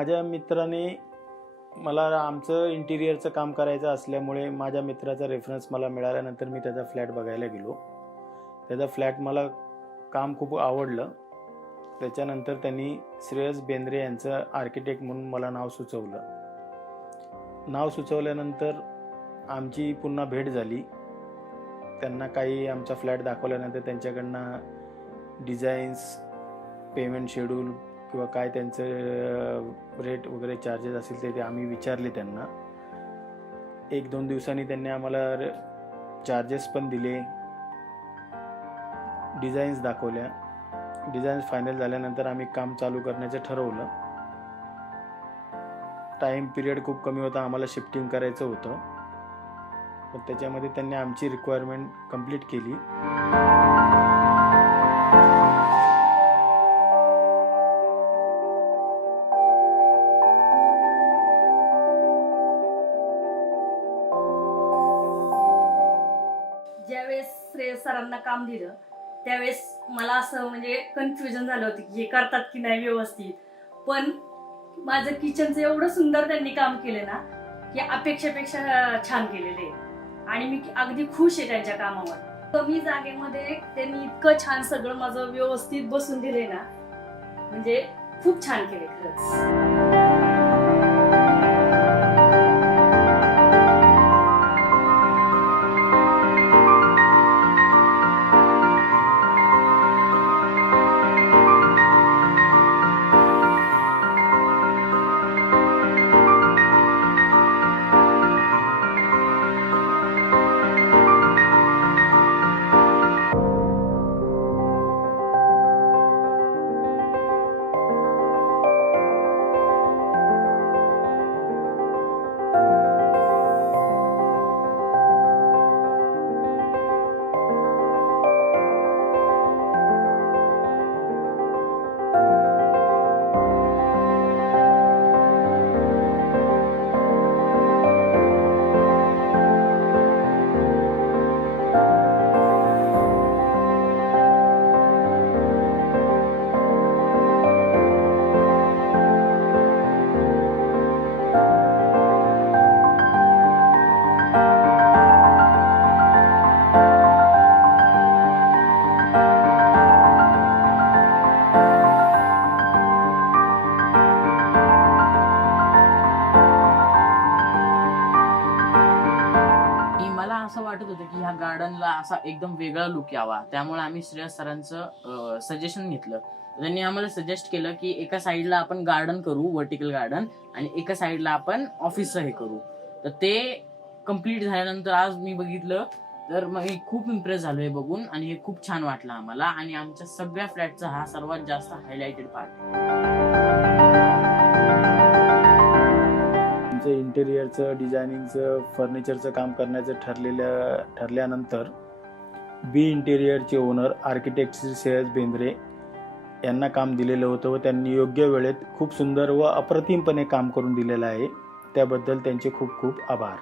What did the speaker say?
माझ्या मित्राने मला आमचं इंटिरियरचं काम करायचं असल्यामुळे माझ्या मित्राचा रेफरन्स मला मिळाल्यानंतर मी त्याचा फ्लॅट बघायला गेलो. त्याचा फ्लॅट मला काम खूप आवडलं. त्याच्यानंतर त्यांनी श्रेयस बेंद्रे यांचं आर्किटेक्ट म्हणून मला नाव सुचवलं. नाव सुचवल्यानंतर आमची पुन्हा भेट झाली. त्यांना काही आमचा फ्लॅट दाखवल्यानंतर त्यांच्याकडनं डिझाईन्स, पेमेंट शेड्यूल किंवा काय त्यांचं रेट वगैरे चार्जेस असेल ते आम्ही विचारले त्यांना. 1-2 दिवसांनी त्यांनी आम्हाला चार्जेस पण दिले, डिझाईन्स दाखवल्या. डिझाईन्स फायनल झाल्यानंतर आम्ही काम चालू करण्याचं ठरवलं. टाईम पिरियड खूप कमी होता, आम्हाला शिफ्टिंग करायचं होतं. पण त्याच्यामध्ये त्यांनी आमची रिक्वायरमेंट कंप्लीट केली. ज्यावेळेस श्रेयस सरांना काम दिलं त्यावेळेस मला असं म्हणजे कन्फ्युजन झालं होतं की हे करतात की नाही व्यवस्थित. पण माझं किचनचं एवढं सुंदर त्यांनी काम केलं ना की अपेक्षेपेक्षा छान केलेलं आहे आणि मी अगदी खुश आहे त्यांच्या कामावर. कमी जागेमध्ये त्यांनी इतकं छान सगळं माझं व्यवस्थित बसून दिले ना, म्हणजे खूप छान केले खरंच. मला असं वाटत होतं की ह्या गार्डनला असा एकदम वेगळा लुक यावा, त्यामुळे आम्ही श्रेयस सरांचं सजेशन घेतलं. त्यांनी आम्हाला सजेस्ट केलं की एका साईडला आपण गार्डन करू, वर्टिकल गार्डन, आणि एका साईडला आपण ऑफिसचं हे करू. तर ते कम्प्लीट झाल्यानंतर आज मी बघितलं तर मग मी खूप इम्प्रेस झालो हे बघून, आणि हे खूप छान वाटलं आम्हाला. आणि आमच्या सगळ्या फ्लॅटचा हा सर्वात जास्त हायलाइटेड पार्ट. आमचं इंटेरियरचं, डिझायनिंगचं, फर्निचरचं काम करण्याचं ठरल्यानंतर बी इंटेरियरचे ओनर आर्किटेक्ट श्रेयस बेंद्रे यांना काम दिलेलं होतं व त्यांनी योग्य वेळेत खूप सुंदर व अप्रतिमपणे काम करून दिलेलं आहे. त्याबद्दल त्यांचे खूप खूप आभार.